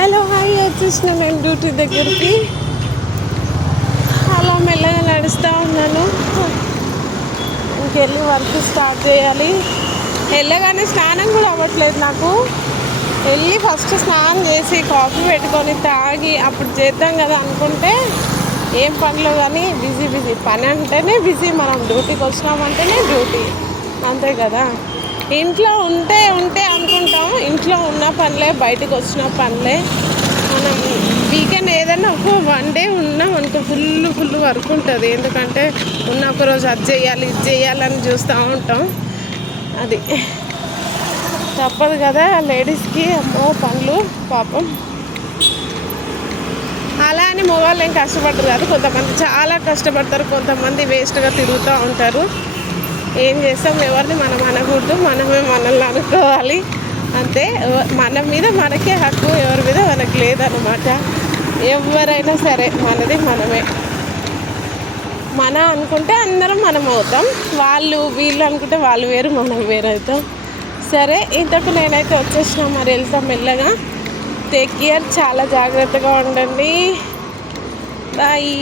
Hello hi వచ్చేసిన నేను duty దగ్గరికి అలా మెల్లగా నడుస్తూ ఉన్నాను. ఇంకెళ్ళి వర్క్ స్టార్ట్ చేయాలి. వెళ్ళగానే స్నానం కూడా అవ్వట్లేదు నాకు. వెళ్ళి ఫస్ట్ స్నానం చేసి కాఫీ పెట్టుకొని తాగి అప్పుడు చేద్దాం కదా అనుకుంటే ఏం పనిలో కానీ బిజీ పని అంటేనే బిజీ. మనం డ్యూటీకి వచ్చినామంటేనే డ్యూటీ, అంతే కదా. ఇంట్లో ఉంటే అనుకుంటాం ఇంట్లో ఉన్న పనులే, బయటకు వచ్చిన పనులే. మనం వీకెండ్ ఏదైనా ఒక 1 డే ఉన్నాం అనుకో ఫుల్ వర్క్ ఉంటుంది. ఎందుకంటే ఉన్న ఒకరోజు అది చేయాలి ఇది చేయాలని చూస్తూ ఉంటాం. అది తప్పదు కదా లేడీస్కి. అమ్మో పనులు పాపం. అలా అని మగవాళ్ళు ఏం కష్టపడరు కాదు. కొంతమంది చాలా కష్టపడతారు, కొంతమంది వేస్ట్గా తిరుగుతూ ఉంటారు. ఏం చేస్తాం, ఎవరిని మనం అనకూడదు, మనమే మనల్ని అనుకోవాలి అంతే. మన మీద మనకే హక్కు, ఎవరి మీద మనకు లేదన్నమాట. ఎవరైనా సరే మనది మనమే. మన అనుకుంటే అందరం మనం అవుతాం, వాళ్ళు వీళ్ళు అనుకుంటే వాళ్ళు వేరు మనం వేరు అవుతాం. సరే ఇంతకు నేనైతే వచ్చేసిన, మరి వెళ్తాం మెల్లగా. టేక్ కేర్, చాలా జాగ్రత్తగా ఉండండి. బాయ్.